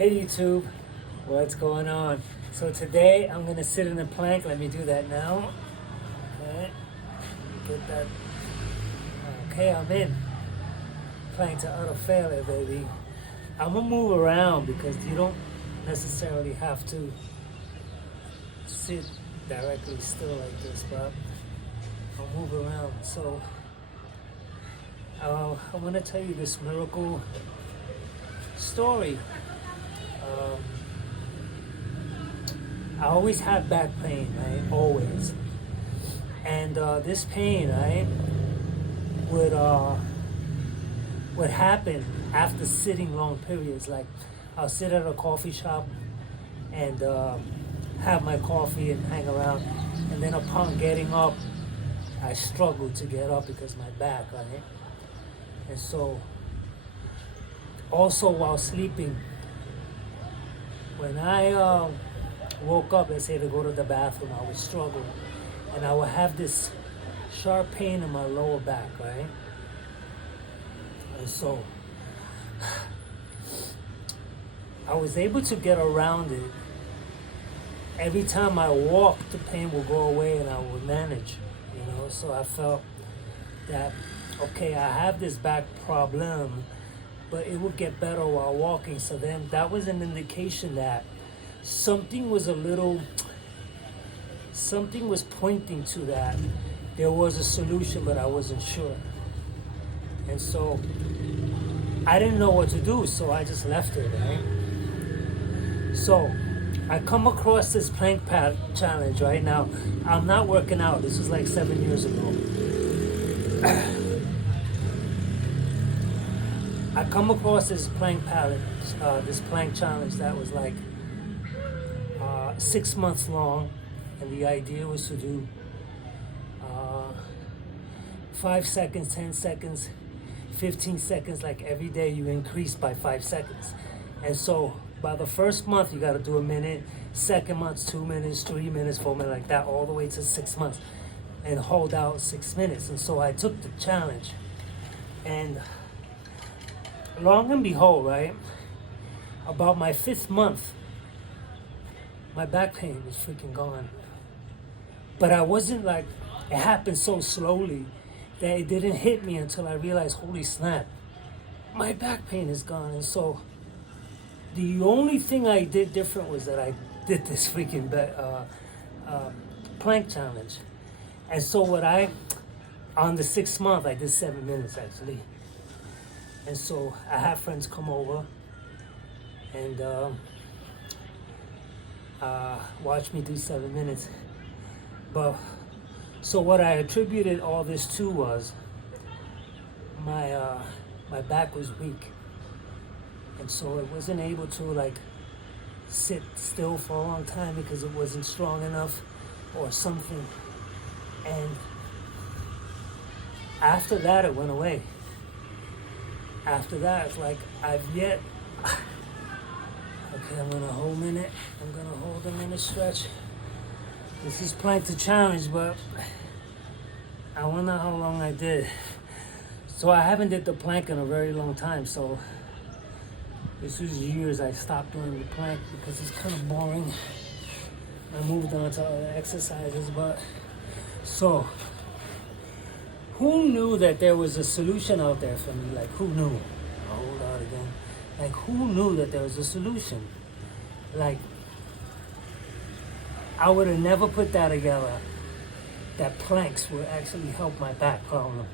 Hey YouTube, what's going on? So today I'm gonna sit in a plank. Let me do that now. Okay, get that. Okay, I'm in. Plank to utter failure, baby. I'm gonna move around because you don't necessarily have to sit directly still like this, but I'll move around. So I want to tell you this miracle story. Um, I always had back pain, right? Always. And this pain, right, would happen after sitting long periods. Like I'll sit at a coffee shop and have my coffee and hang around, and then upon getting up, I struggle to get up because my back, right? And so, also while sleeping, when I woke up, let's say to go to the bathroom, I would struggle, and I would have this sharp pain in my lower back, right? And so, I was able to get around it. Every time I walked, the pain would go away and I would manage, you know? So I felt that, okay, I have this back problem, but it would get better while walking. So then that was an indication that something was pointing to that. There was a solution, but I wasn't sure. And so I didn't know what to do, so I just left it, right? So I come across this plank pad challenge right now. I'm not working out. This was like 7 years ago. I come across this plank challenge that was like 6 months long, and the idea was to do 5 seconds, 10 seconds, 15 seconds. Like every day you increase by 5 seconds. And so by the first month, you got to do a minute. Second month, 2 minutes, 3 minutes, 4 minutes, like that, all the way to 6 months, and hold out 6 minutes. And so I took the challenge, and long and behold, right, about my 5th month, my back pain was freaking gone. But I wasn't like, it happened so slowly that it didn't hit me until I realized, holy snap, my back pain is gone. And so the only thing I did different was that I did this freaking plank challenge. And so on the 6th month, I did 7 minutes actually. And so I had friends come over and watch me do 7 minutes. But so what I attributed all this to was my back was weak. And so it wasn't able to like sit still for a long time because it wasn't strong enough or something. And after that, it went away. After that, it's like okay, I'm gonna hold a minute. I'm gonna hold a minute stretch. This is plank to challenge, but I wonder how long I did. So I haven't did the plank in a very long time. So this was years I stopped doing the plank because it's kind of boring. I moved on to other exercises, but so who knew that there was a solution out there for me? Like who knew? I'll hold out again. Like who knew that there was a solution? Like I would have never put that together, that planks would actually help my back problem.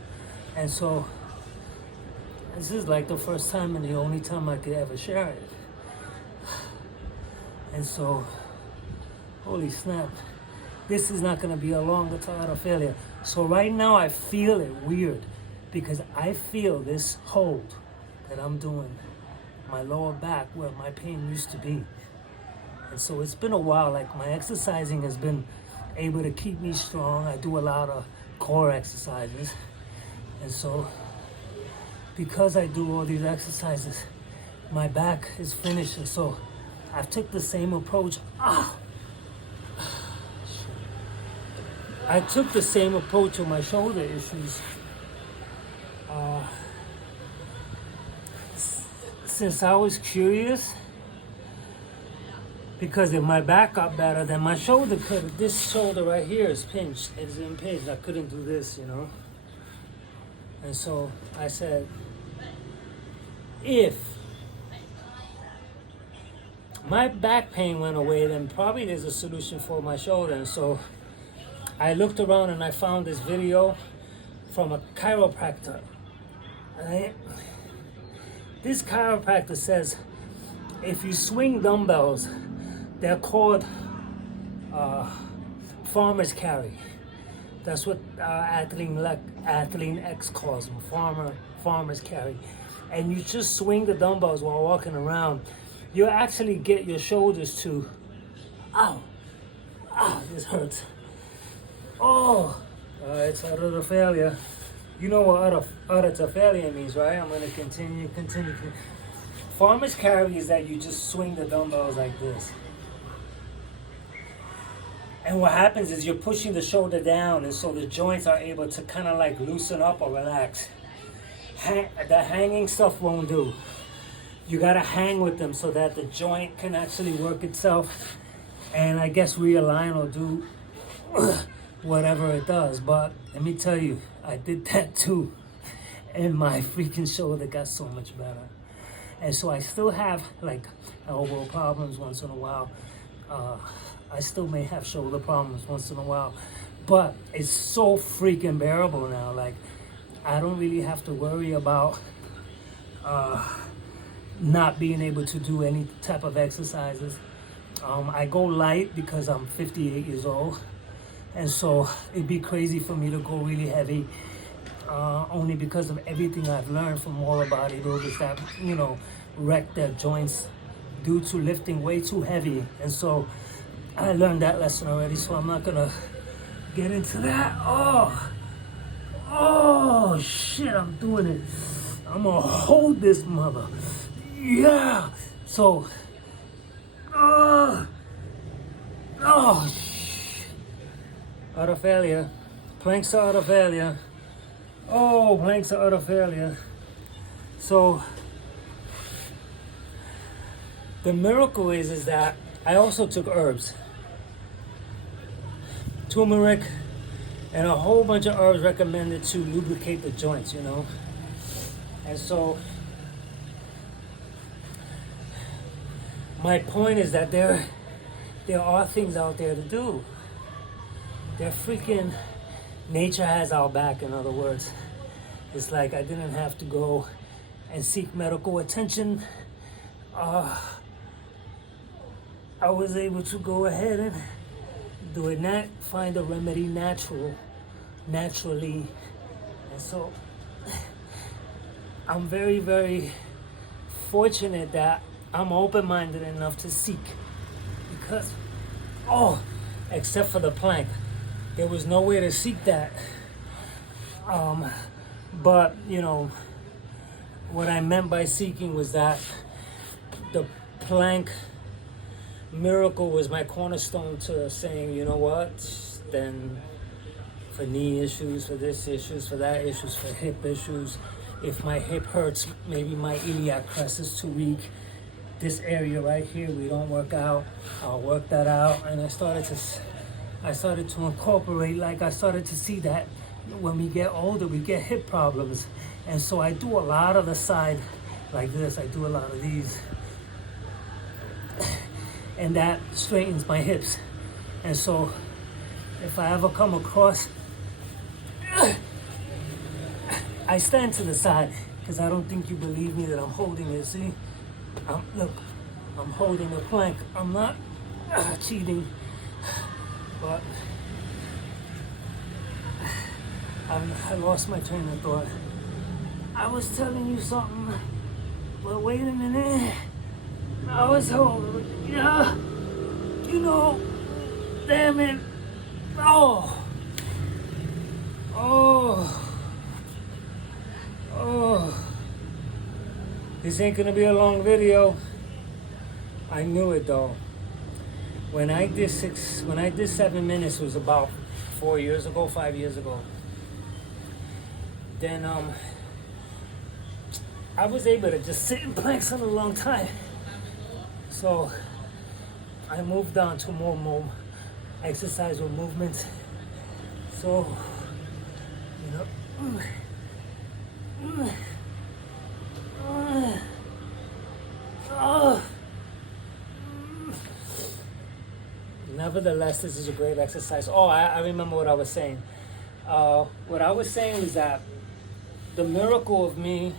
And so this is like the first time and the only time I could ever share it. And so, holy snap, this is not gonna be a longer time of failure. So right now I feel it weird because I feel this hold that I'm doing, my lower back where my pain used to be. And so it's been a while, like my exercising has been able to keep me strong. I do a lot of core exercises. And so because I do all these exercises, my back is finished. And so I took the same approach. I took the same approach with my shoulder issues. Since I was curious Because if my back got better, then my shoulder could. This shoulder right here is pinched. It's impinged. I couldn't do this, you know. And so I said, if my back pain went away, then probably there's a solution for my shoulder. And so I looked around and I found this video from a chiropractor. Right? This chiropractor says if you swing dumbbells, they're called farmer's carry. That's what Athlete X calls them, farmer's carry. And you just swing the dumbbells while walking around. You actually get your shoulders to, ow, this hurts. Oh, it's autotophalia. You know what autotophalia means, right? I'm gonna continue. Farmer's carry is that you just swing the dumbbells like this. And what happens is you're pushing the shoulder down, and so the joints are able to kind of like loosen up or relax. The hanging stuff won't do. You gotta hang with them so that the joint can actually work itself and I guess realign or do whatever it does. But let me tell you, I did that too. And my freaking shoulder got so much better. And so I still have like elbow problems once in a while. I still may have shoulder problems once in a while. But it's so freaking bearable now. Like, I don't really have to worry about not being able to do any type of exercises. I go light because I'm 58 years old, and so it'd be crazy for me to go really heavy, only because of everything I've learned from all the bodybuilders that, you know, wreck their joints due to lifting way too heavy. And so I learned that lesson already, so I'm not gonna get into that. Oh shit, I'm doing it. I'm gonna hold this mother. Yeah. So, autophalia. Planks are autophalia. Oh, planks are autophalia. So, the miracle is that I also took herbs. Turmeric and a whole bunch of herbs recommended to lubricate the joints, you know. And so my point is that there are things out there to do. They're freaking, nature has our back, in other words. It's like I didn't have to go and seek medical attention. I was able to go ahead and do it, find a remedy naturally. And so I'm very, very fortunate that I'm open-minded enough to seek, because, except for the plank, there was no way to seek that. But, you know, what I meant by seeking was that the plank miracle was my cornerstone to saying, you know what, then for knee issues, for this issues, for that issues, for hip issues, if my hip hurts, maybe my iliac crest is too weak, this area right here we don't work out, I'll work that out. And I started to incorporate, like I started to see that when we get older we get hip problems. And so I do a lot of the side like this, I do a lot of these, and that straightens my hips. And so if I ever come across, I stand to the side because I don't think you believe me that I'm holding it. See, look, I'm holding the plank. I'm not cheating, but I lost my train of thought. I was telling you something, but wait a minute. I was holding, yeah, you know, damn it. Oh. This ain't gonna be a long video. I knew it though. When I did 7 minutes, it was about 5 years ago. Then I was able to just sit in planks for a long time. So I moved on to more exercise with movements. So, you know, nevertheless, this is a great exercise. Oh, I remember what I was saying. What I was saying is that the miracle of me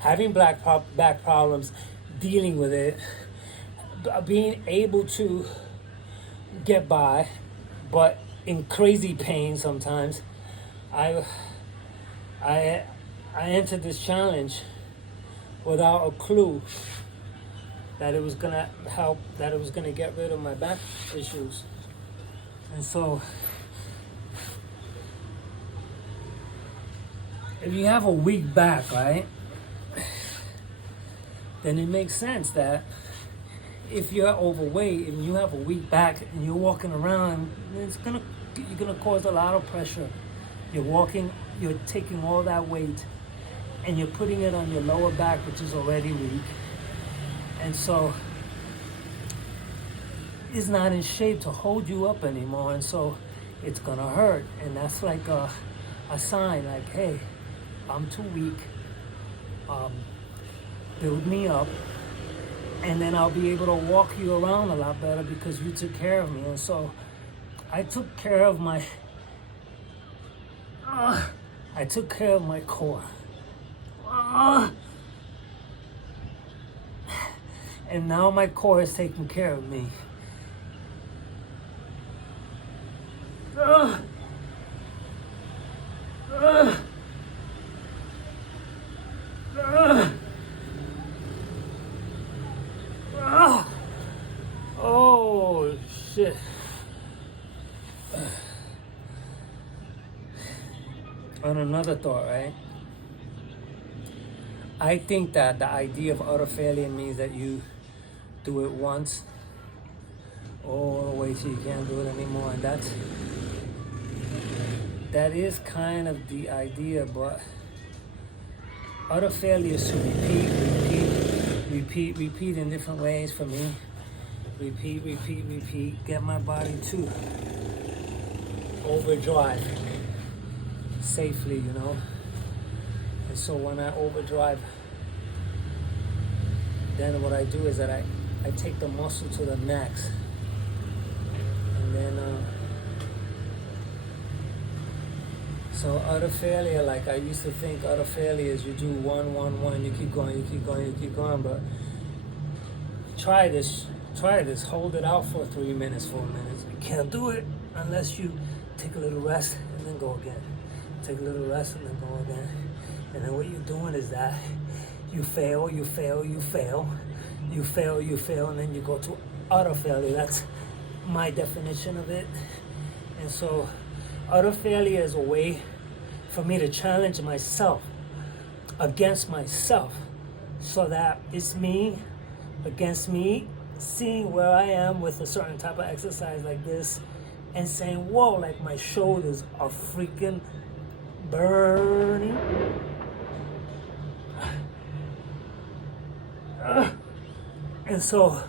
having back problems, dealing with it, being able to get by, but in crazy pain sometimes. I entered this challenge without a clue that it was gonna help, that it was gonna get rid of my back issues. And so, if you have a weak back, right, then it makes sense that if you're overweight and you have a weak back and you're walking around, you're gonna cause a lot of pressure. You're taking all that weight and you're putting it on your lower back, which is already weak. And so it's not in shape to hold you up anymore. And so it's gonna hurt. And that's like a sign like, hey, I'm too weak. Build me up. And then I'll be able to walk you around a lot better because you took care of me. And so I took care of my core. And now my core is taking care of me. Oh, shit. On another thought, right? I think that the idea of utter failure means that you do it once all the way so you can't do it anymore. And that is kind of the idea, but utter failure is to repeat in different ways for me. Repeat, get my body to overdrive safely, you know. And so when I overdrive, then what I do is that I take the muscle to the max. And then, so utter failure, like I used to think utter failure is you do one, you keep going, but try this, hold it out for 3 minutes, 4 minutes. You can't do it unless you take a little rest and then go again. Take a little rest and then go again. And then what you're doing is that you fail, and then you go to utter failure. That's my definition of it. And so utter failure is a way for me to challenge myself against myself, so that it's me against me, seeing where I am with a certain type of exercise like this and saying, whoa, like my shoulders are freaking burning. And so,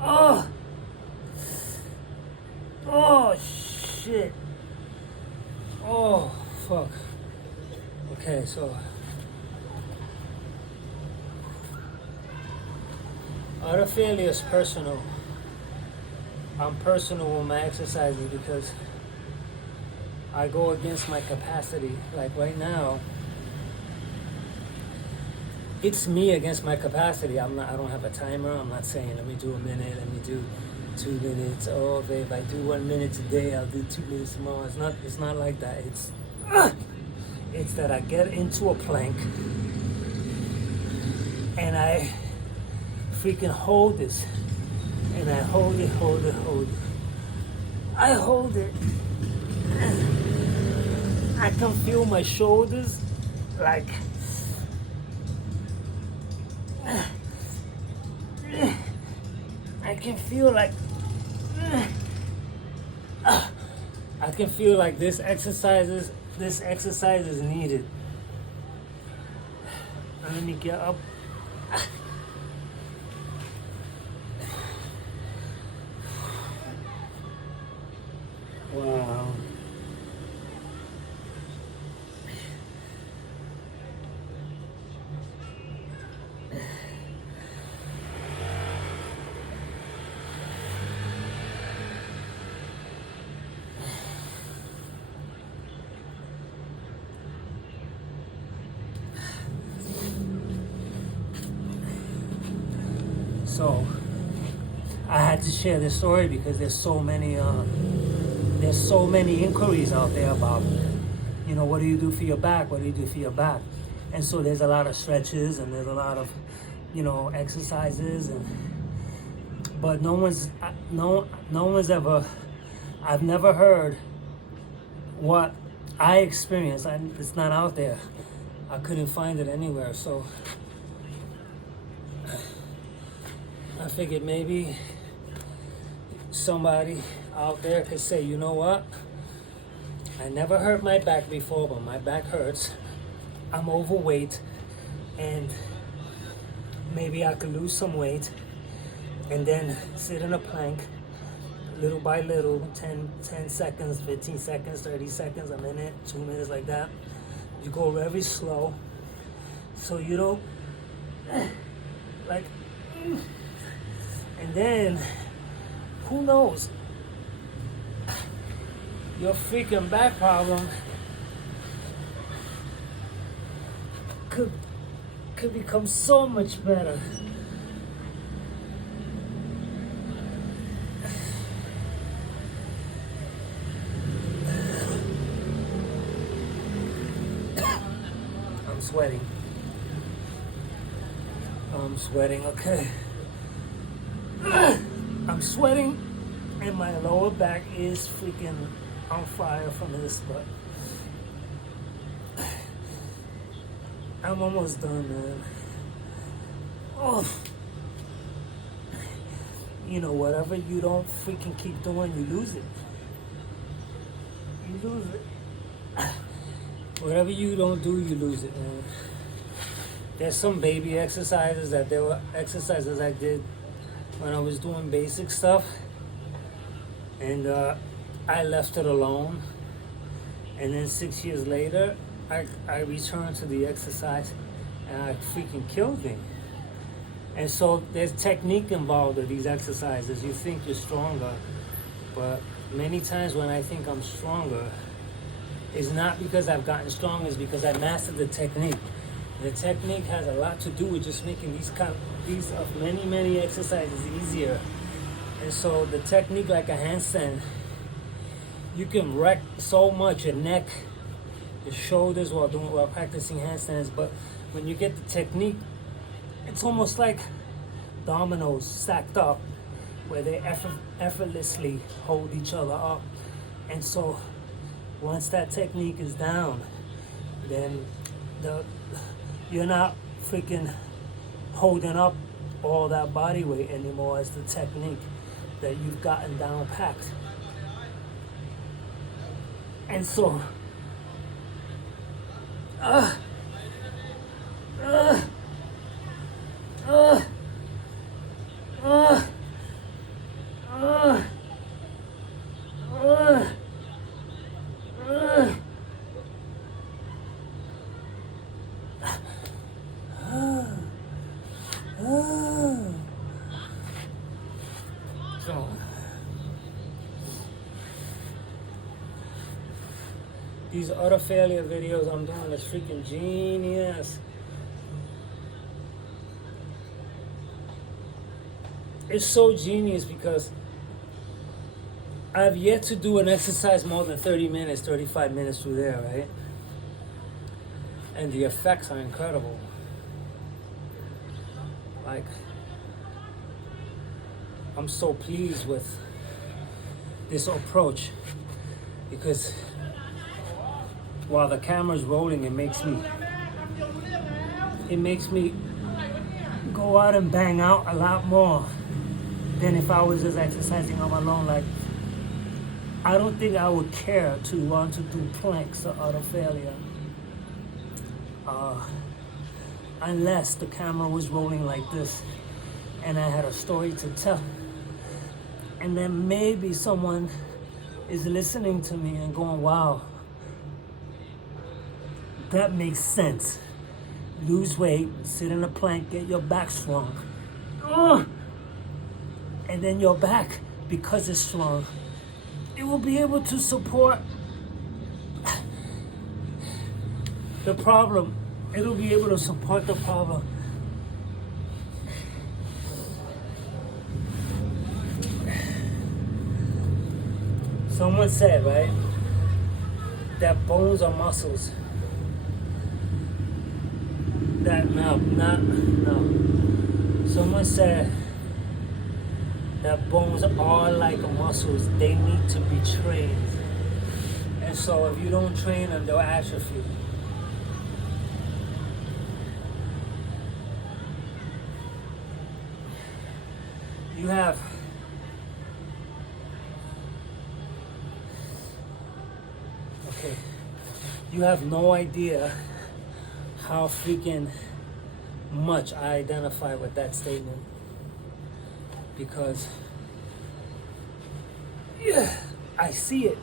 oh shit, oh fuck. Okay, so utter failure is personal. I'm personal with my exercises because I go against my capacity. Like right now, it's me against my capacity. I don't have a timer. I'm not saying let me do a minute, let me do 2 minutes. Oh, if I do 1 minute today, I'll do 2 minutes tomorrow. It's not like that. It's that I get into a plank and I freaking hold this, and I hold it. I hold it. I can feel my shoulders like I can feel like this exercise is needed. And let me get up. So I had to share this story because there's so many inquiries out there about, what do you do for your back? What do you do for your back? And so there's a lot of stretches and there's a lot of, exercises, but no one's ever, I've never heard what I experienced. It's not out there. I couldn't find it anywhere. So I figured maybe somebody out there could say, you know what? I never hurt my back before, but my back hurts. I'm overweight, and maybe I could lose some weight and then sit in a plank little by little, 10 seconds, 15 seconds, 30 seconds, a minute, 2 minutes, like that. You go very slow so you don't and then who knows, your freaking back problem could become so much better. I'm sweating, okay. I'm sweating, and my lower back is freaking on fire from this, but I'm almost done, man. Oh, whatever you don't freaking keep doing, you lose it. You lose it. Whatever you don't do, you lose it, man. There's some baby exercises there were exercises I did when I was doing basic stuff, and I left it alone. And then 6 years later, I returned to the exercise, and I freaking killed me. And so there's technique involved with these exercises. You think you're stronger, but many times when I think I'm stronger, it's not because I've gotten stronger, it's because I mastered the technique. The technique has a lot to do with just making these of many exercises easier. And so the technique, like a handstand, you can wreck so much your neck, your shoulders while practicing handstands. But when you get the technique, it's almost like dominoes stacked up, where they effortlessly hold each other up. And so once that technique is down, then you're not freaking holding up all that body weight anymore. As the technique that you've gotten down packed. And so these utter failure videos I'm doing is freaking genius. It's so genius because I've yet to do an exercise more than 30 minutes, 35 minutes through there, right? And the effects are incredible. Like, I'm so pleased with this approach because while the camera's rolling, it makes me go out and bang out a lot more than if I was just exercising on my own. Like, I don't think I would care to want to do planks or utter failure unless the camera was rolling like this and I had a story to tell. And then maybe someone is listening to me and going, wow, that makes sense. Lose weight, sit in a plank, get your back strong. And then your back, because it's strong, it will be able to support the problem. It'll be able to support the problem. Someone said, right, that bones are muscles. No. Someone said that bones are like muscles. They need to be trained. And so if you don't train them, they'll atrophy. You have no idea how freaking much I identify with that statement, because I see it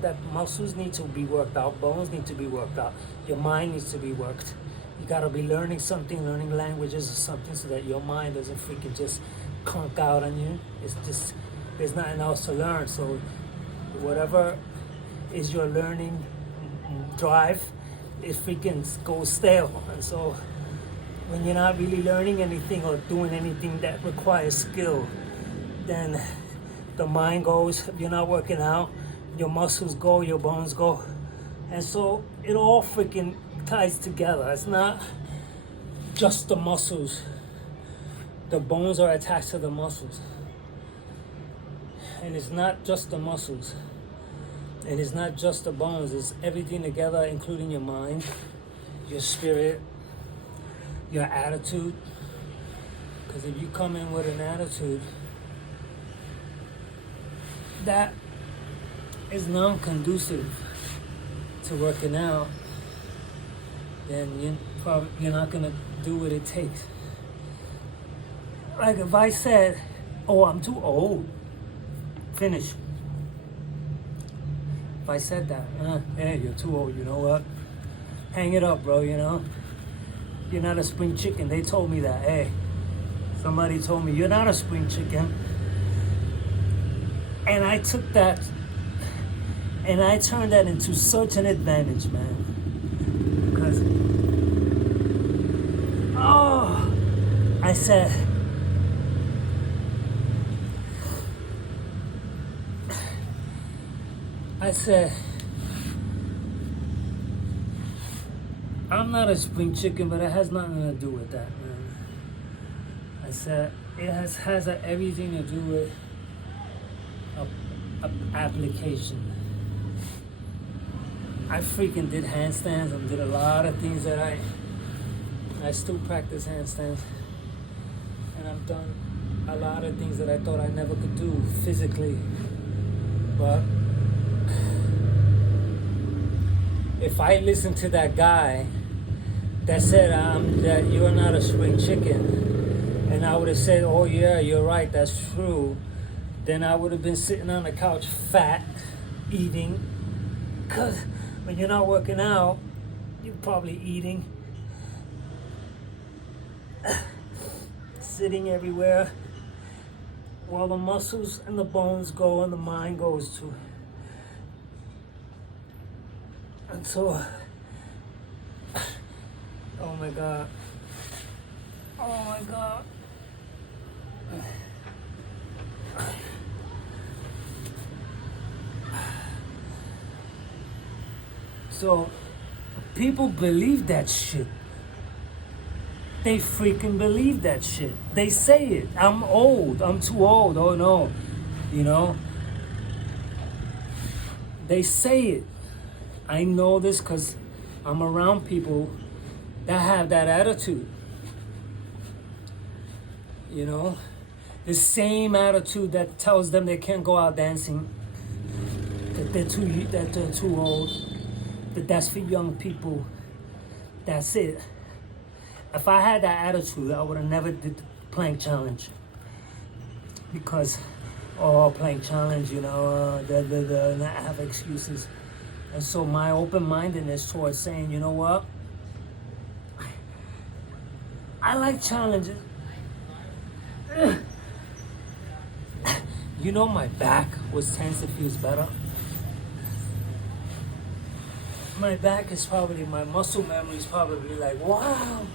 that muscles need to be worked out, bones need to be worked out, your mind needs to be worked. You gotta be learning something, learning languages or something, so that your mind doesn't freaking just conk out on you. It's just, there's nothing else to learn. So whatever is your learning drive, it freaking goes stale. And so when you're not really learning anything or doing anything that requires skill, then the mind goes. If you're not working out, your muscles go, your bones go. And so it all freaking ties together. It's not just the muscles. The bones are attached to the muscles. And it's not just the muscles. And it's not just the bones. It's everything together, including your mind, your spirit, your attitude. Because if you come in with an attitude that is non-conducive to working out, then you're not gonna do what it takes. Like if I said, "Oh, I'm too old," finish. If I said that, hey, you're too old. You know what? Hang it up, bro. You know, you're not a spring chicken. They told me that. Hey, somebody told me you're not a spring chicken, and I took that and I turned that into such an advantage, man. Because, I said, I'm not a spring chicken, but it has nothing to do with that, man. I said, it has everything to do with application. I freaking did handstands and did a lot of things that I still practice handstands. And I've done a lot of things that I thought I never could do physically. But if I listened to that guy that said that you're not a spring chicken, and I would have said, oh yeah, you're right, that's true, then I would have been sitting on the couch fat, eating. Because when you're not working out, you're probably eating, sitting everywhere, while the muscles and the bones go and the mind goes too. And so, oh my God. So, people believe that shit. They freaking believe that shit. They say it. I'm old. I'm too old. Oh no. You know? They say it. I know this because I'm around people that have that attitude. You know? The same attitude that tells them they can't go out dancing, that they're too old, that that's for young people. That's it. If I had that attitude, I would have never did the plank challenge. Because, plank challenge, you know, I have excuses. And so my open-mindedness towards saying, you know what? I like challenges. You know, my back was tense. It feels better. My back is probably, my muscle memory is probably like, wow,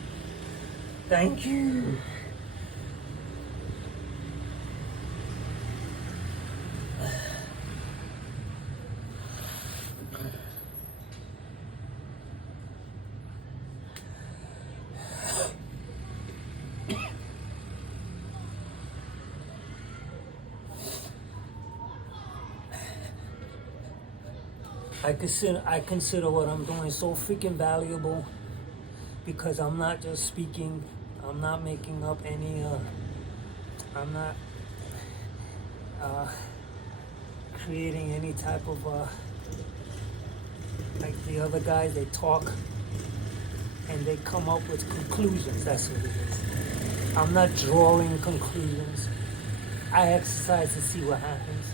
thank you. I consider what I'm doing so freaking valuable because I'm not just speaking. I'm not making up any. I'm not creating any type of like the other guys. They talk and they come up with conclusions. That's what it is. I'm not drawing conclusions. I exercise to see what happens.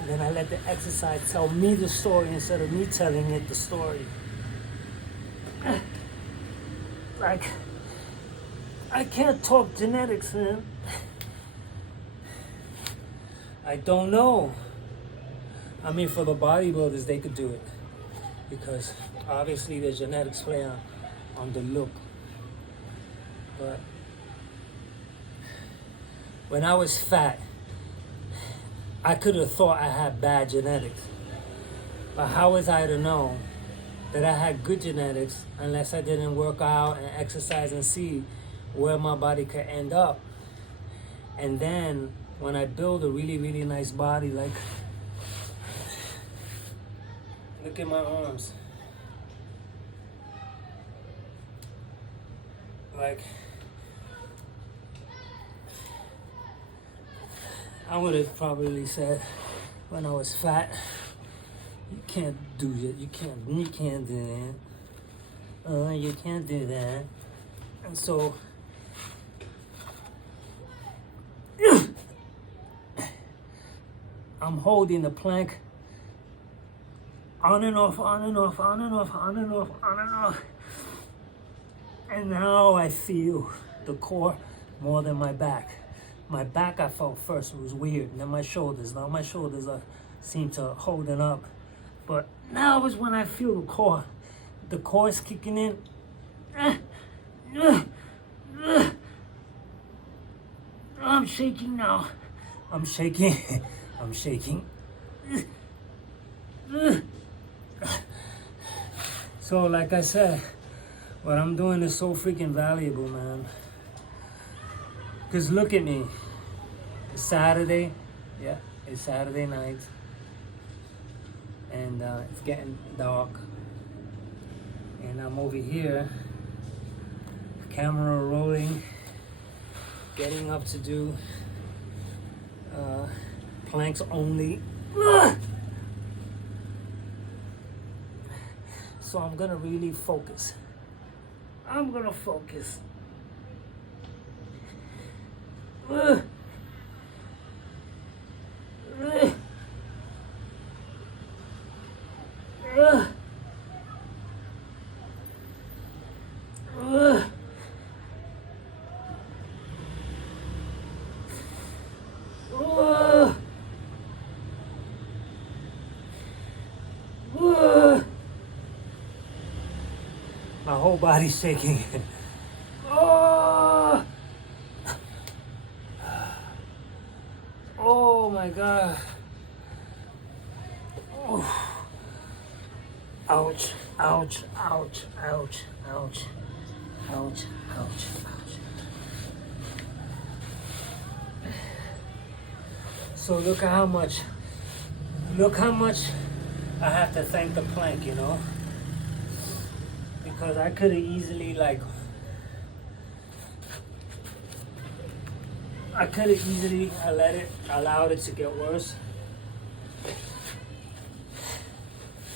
And then I let the exercise tell me the story instead of me telling it the story. Like, I can't talk genetics, man. I don't know. I mean, for the bodybuilders, they could do it. Because obviously the genetics play on the look. But when I was fat, I could have thought I had bad genetics. But how was I to know that I had good genetics unless I didn't work out and exercise and see where my body could end up? And then when I build a really, really nice body, like, look at my arms. Like, I would have probably said when I was fat, you can't do it. You can't do that. You can't do that. And so, I'm holding the plank on and off, on and off, on and off, on and off, on and off. And now I feel the core more than my back. My back I felt first was weird, and then my shoulders. Now my shoulders seem to holding up. But now is when I feel the core. The core is kicking in. I'm shaking now. I'm shaking. I'm shaking. So like I said, what I'm doing is so freaking valuable, man. Because look at me. It's Saturday. Yeah, it's Saturday night. And it's getting dark. And I'm over here, camera rolling, getting up to do planks only. So I'm gonna really focus. I'm gonna focus. My whole body's shaking. Oh! Oh my God. Oh. Ouch, ouch, ouch, ouch, ouch, ouch, ouch, ouch. So look how much I have to thank the plank, you know? Because I could have easily allowed it to get worse.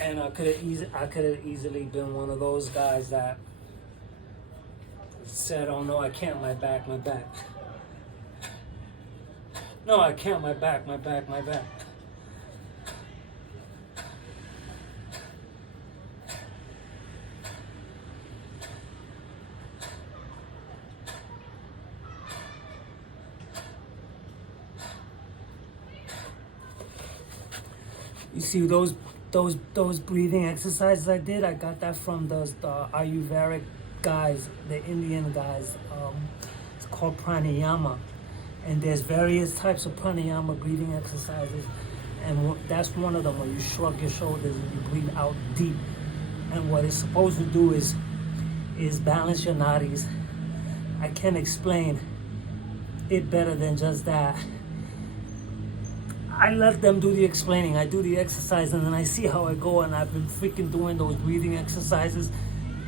And I could have easily been one of those guys that said, oh no, I can't, my back. No, I can't, my back. You see those breathing exercises I did? I got that from the Ayurvedic guys, the Indian guys. It's called pranayama, and there's various types of pranayama breathing exercises, and that's one of them where you shrug your shoulders and you breathe out deep. And what it's supposed to do is balance your nadis. I can't explain it better than just that. I let them do the explaining. I do the exercise and then I see how I go. And I've been freaking doing those breathing exercises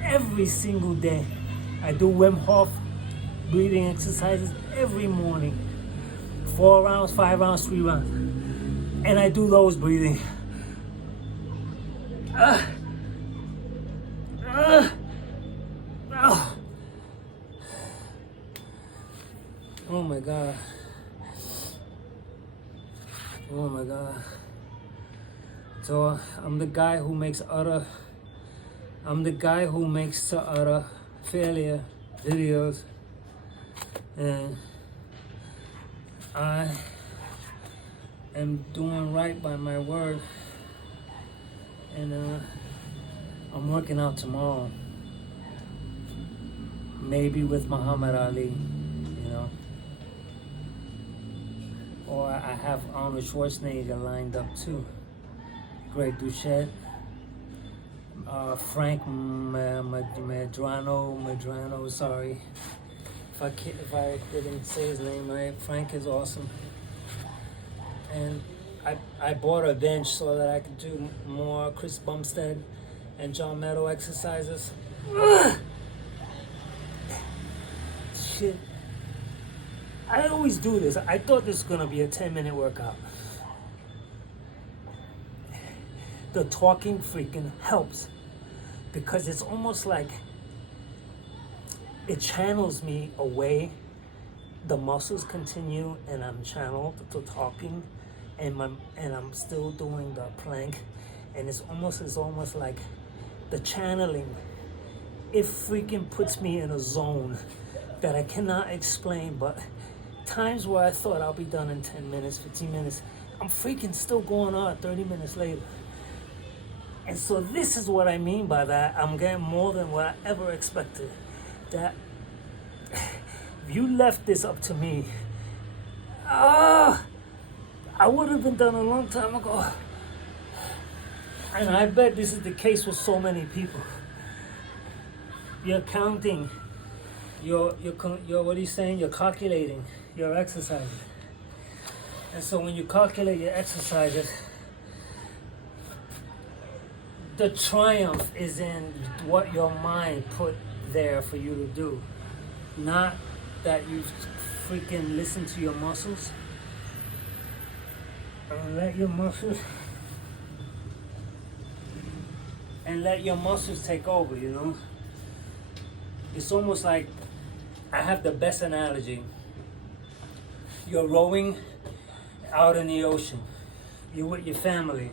every single day. I do Wim Hof breathing exercises every morning. 4 rounds, 5 rounds, 3 rounds. And I do those breathing. Oh. Oh my God. Oh my God. So I'm the guy who makes utter failure videos, and I am doing right by my word, and I'm working out tomorrow, maybe with Muhammad Ali, you know, or I have Arnold Schwarzenegger lined up too, Greg Doucette, Frank Medrano, sorry if I didn't say his name right. Frank is awesome. And I bought a bench so that I could do more Chris Bumstead and John Meadow exercises. Shit. I always do this. I thought this was gonna be a 10-minute workout. The talking freaking helps, because it's almost like it channels me away. The muscles continue, and I'm channeled to talking, and I'm still doing the plank, and it's almost like the channeling. It freaking puts me in a zone that I cannot explain. But times where I thought I'll be done in 10 minutes, 15 minutes, I'm freaking still going on 30 minutes later. And so this is what I mean by that. I'm getting more than what I ever expected. That if you left this up to me, I would have been done a long time ago. And I bet this is the case with so many people. You're counting, you're what are you saying? You're calculating your exercises. And so when you calculate your exercises, the triumph is in what your mind put there for you to do. Not that you freaking listen to your muscles and let your muscles take over, you know? It's almost like, I have the best analogy. You're rowing out in the ocean. You're with your family.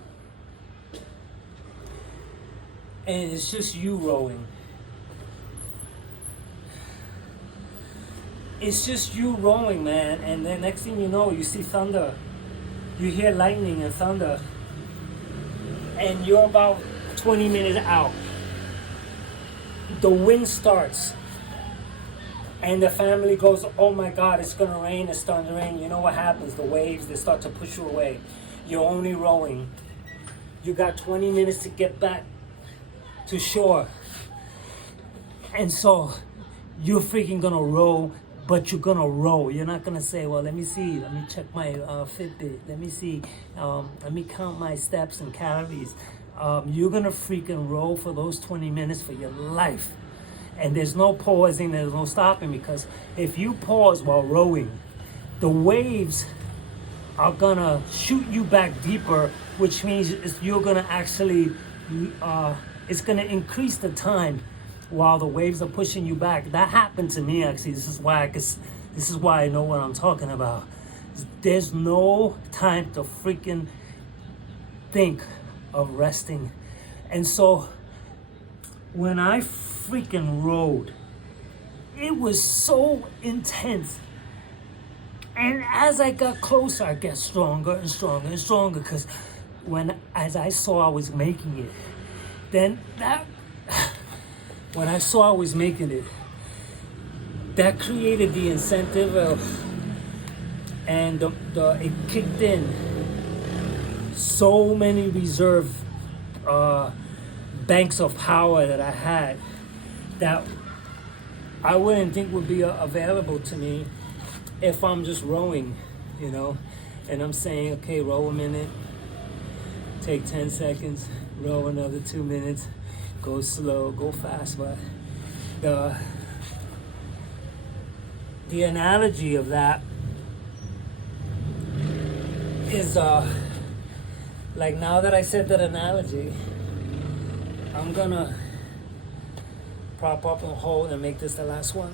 And it's just you rowing. It's just you rowing, man. And then next thing you know, you see thunder. You hear lightning and thunder. And you're about 20 minutes out. The wind starts. And the family goes, oh my God, it's gonna rain, it's starting to rain. You know what happens? The waves, they start to push you away. You're only rowing. You got 20 minutes to get back to shore. And so you're freaking gonna row, but you're gonna row. You're not gonna say, well, let me check my Fitbit, let me count my steps and calories. You're gonna freaking row for those 20 minutes for your life. And there's no pausing, there's no stopping, because if you pause while rowing, the waves are gonna shoot you back deeper, which means you're gonna actually it's gonna increase the time while the waves are pushing you back. That happened to me, actually. This is why I know what I'm talking about. There's no time to freaking think of resting. And so when I freaking rode, it was so intense. And as I got closer, I got stronger and stronger and stronger, because as I saw I was making it, when I saw I was making it, that created the incentive and it kicked in so many reserve banks of power that I had that I wouldn't think would be available to me if I'm just rowing, you know. And I'm saying, okay, row a minute, take 10 seconds, row another 2 minutes, go slow, go fast. But the analogy of that is like, now that I said that analogy, I'm gonna prop up and hold and make this the last one.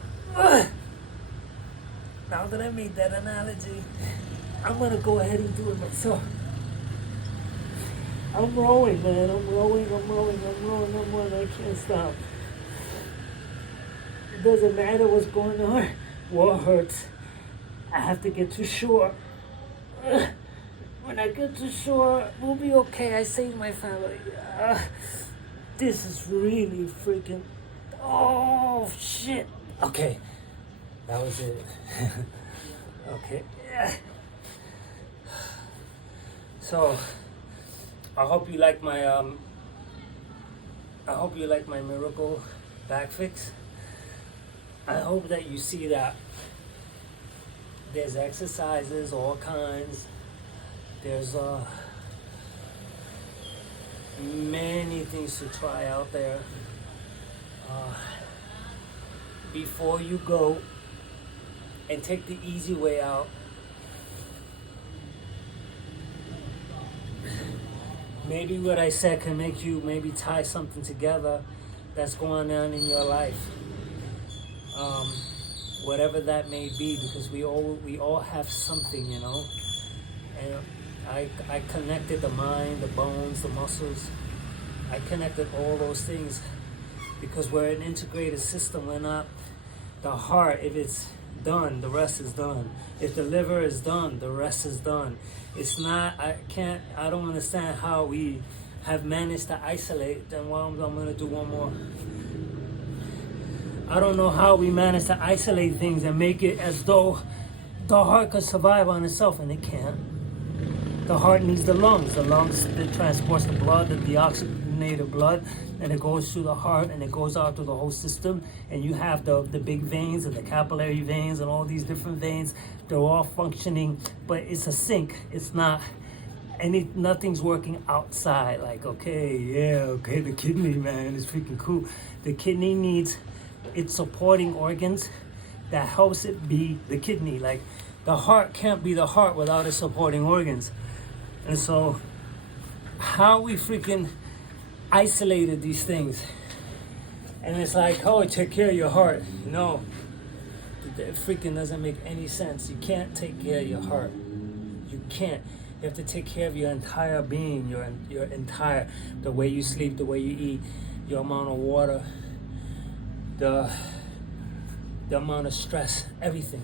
Now that I made that analogy, I'm gonna go ahead and do it myself. I'm rowing, man. I'm rowing. I can't stop. It doesn't matter what's going on, what hurts. I have to get to shore. When I get to shore, we'll be okay. I saved my family. This is really freaking... Oh, shit. Okay. That was it. Okay. So, I hope you like my miracle back fix. I hope that you see that there's exercises, all kinds. There's many things to try out there. Before you go and take the easy way out, maybe what I said can make you maybe tie something together that's going on in your life. Whatever that may be, because we all have something, you know. And I connected the mind, the bones, the muscles. I connected all those things because we're an integrated system. We're not the heart. If it's done, the rest is done. If the liver is done, the rest is done. It's not, I don't understand how we have managed to isolate. Then I'm going to do one more. I don't know how we managed to isolate things and make it as though the heart could survive on itself, and it can't. The heart needs the lungs. The lungs that transports the blood, the deoxygenated blood, and it goes through the heart and it goes out through the whole system. And you have the big veins and the capillary veins and all these different veins. They're all functioning, but it's a sync. It's not nothing's working outside. Like, okay, the kidney, man, is freaking cool. The kidney needs its supporting organs that helps it be the kidney. Like, the heart can't be the heart without its supporting organs. And so, how we freaking isolated these things. And it's like, oh, take care of your heart. No, it freaking doesn't make any sense. You can't take care of your heart. You can't. You have to take care of your entire being, your entire, the way you sleep, the way you eat, your amount of water, the amount of stress, everything.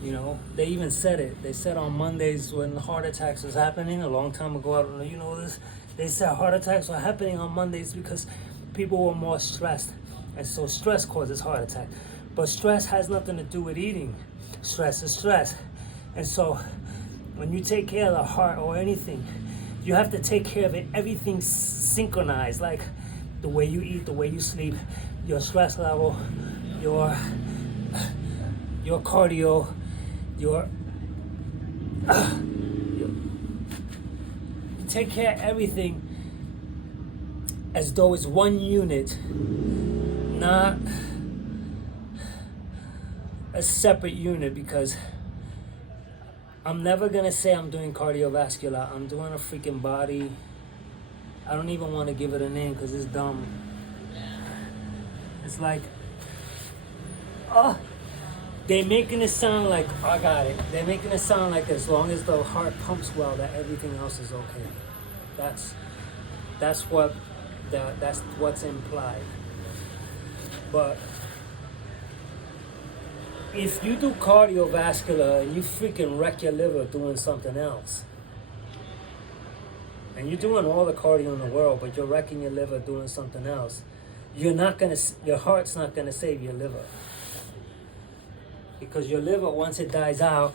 You know, they even said it. They said on Mondays when heart attacks was happening a long time ago, I don't know, you know this, they said heart attacks were happening on Mondays because people were more stressed. And so stress causes heart attack. But stress has nothing to do with eating. Stress is stress. And so when you take care of the heart or anything, you have to take care of it. Everything's synchronized, like the way you eat, the way you sleep, your stress level, your cardio, you take care of everything as though it's one unit, not a separate unit, because I'm never gonna say I'm doing cardiovascular. I'm doing a freaking body. I don't even want to give it a name because it's dumb. It's like, they're making it sound like, I got it. They're making it sound like as long as the heart pumps well, that everything else is okay. That's what's implied. But if you do cardiovascular and you freaking wreck your liver doing something else, and you're doing all the cardio in the world, but you're wrecking your liver doing something else, your heart's not gonna save your liver. Because your liver, once it dies out,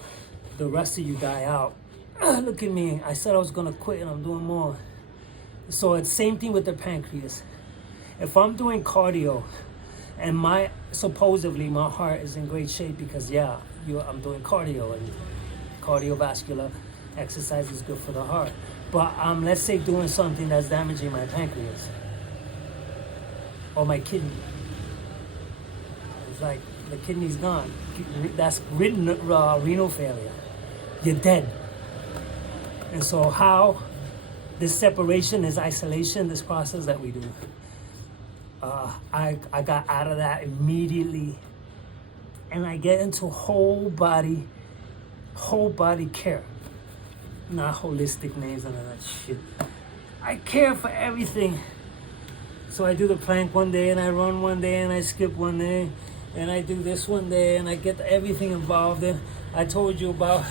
the rest of you die out. Look at me, I said I was gonna quit and I'm doing more. So it's same thing with the pancreas. If I'm doing cardio and supposedly my heart is in great shape because I'm doing cardio, and cardiovascular exercise is good for the heart. But let's say doing something that's damaging my pancreas or my kidney. It's like the kidney's gone. That's renal failure. You're dead. And so how this separation, this isolation, this process that we do, I got out of that immediately. And I get into whole body care. Not holistic names and all that shit. I care for everything. So I do the plank one day, and I run one day, and I skip one day, and I do this one day, and I get everything involved in. I told you about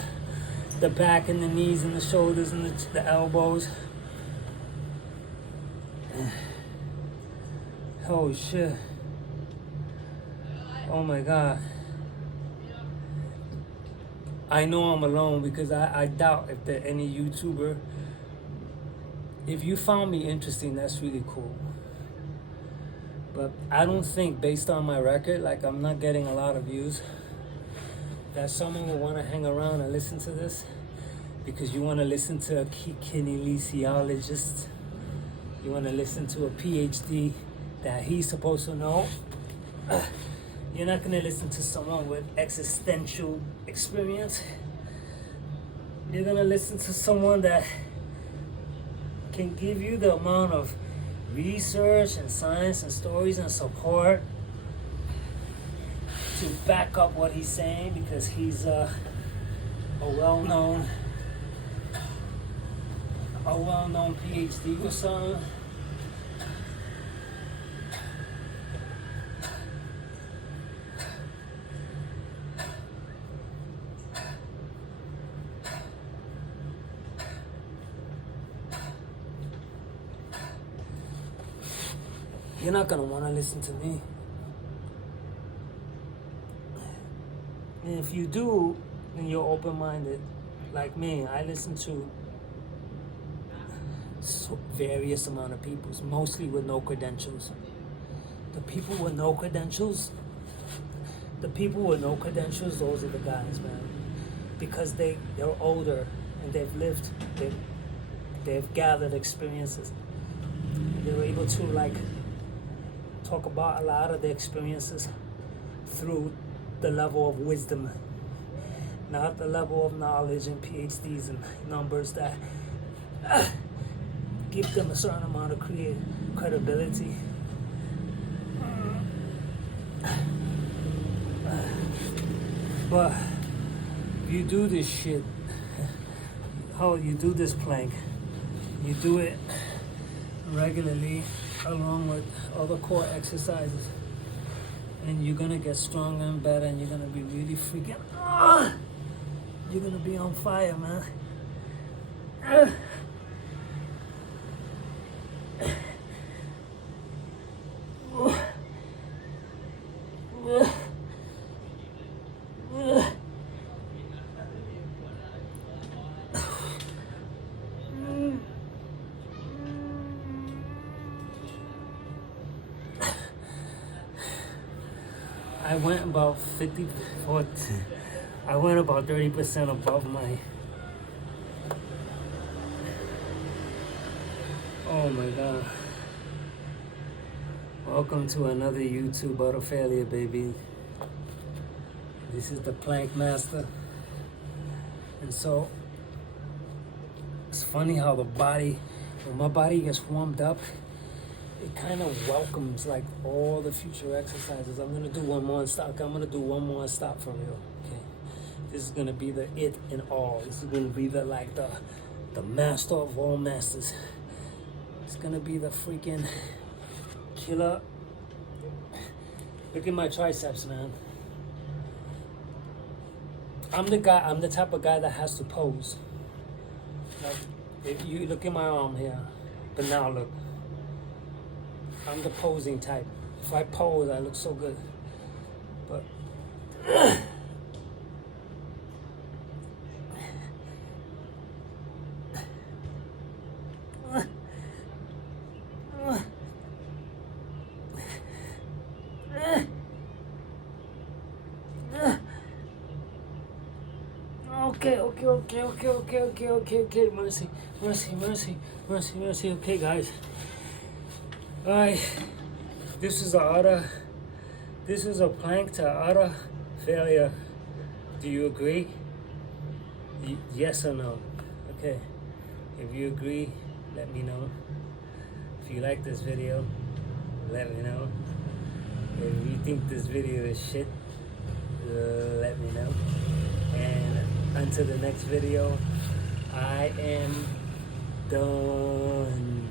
the back and the knees and the shoulders and the elbows. Oh shit. Oh my God. I know I'm alone because I doubt if there any YouTuber. If you found me interesting, that's really cool. But I don't think, based on my record, like I'm not getting a lot of views, that someone will want to hang around and listen to this because you want to listen to a kinesiologist. You want to listen to a PhD that he's supposed to know. You're not going to listen to someone with existential experience. You're going to listen to someone that can give you the amount of research and science and stories and support to back up what he's saying, because he's a well-known PhD or something. You're not gonna want to listen to me. And if you do, and you're open-minded, like me, I listen to various amount of people, mostly with no credentials. The people with no credentials, those are the guys, man. Because they're older and they've lived, they've gathered experiences. And they were able to talk about a lot of the experiences through the level of wisdom, not the level of knowledge and PhDs and numbers that give them a certain amount of credibility. But if you do this shit, how you do this plank, you do it regularly along with other core exercises, and you're gonna get stronger and better, and you're gonna be really freaking you're gonna be on fire, man. I went about 30% above my. Oh my God. Welcome to another YouTube Utter Failure, baby. This is the Plank Master. And so, it's funny how the body, when my body gets warmed up, it kind of welcomes all the future exercises. I'm gonna do one more and stop. I'm gonna do one more and stop for real. Okay, this is gonna be the it in all. This is gonna be the master of all masters. It's gonna be the freaking killer. Look at my triceps, man. I'm the type of guy that has to pose. If you look at my arm here, but now look. I'm the posing type. If I pose, I look so good. But Okay. Mercy. Okay, guys. All right. This is a plank to utter failure. Do you agree? Yes or no? Okay. If you agree, let me know. If you like this video, let me know. If you think this video is shit, let me know. And until the next video, I am done.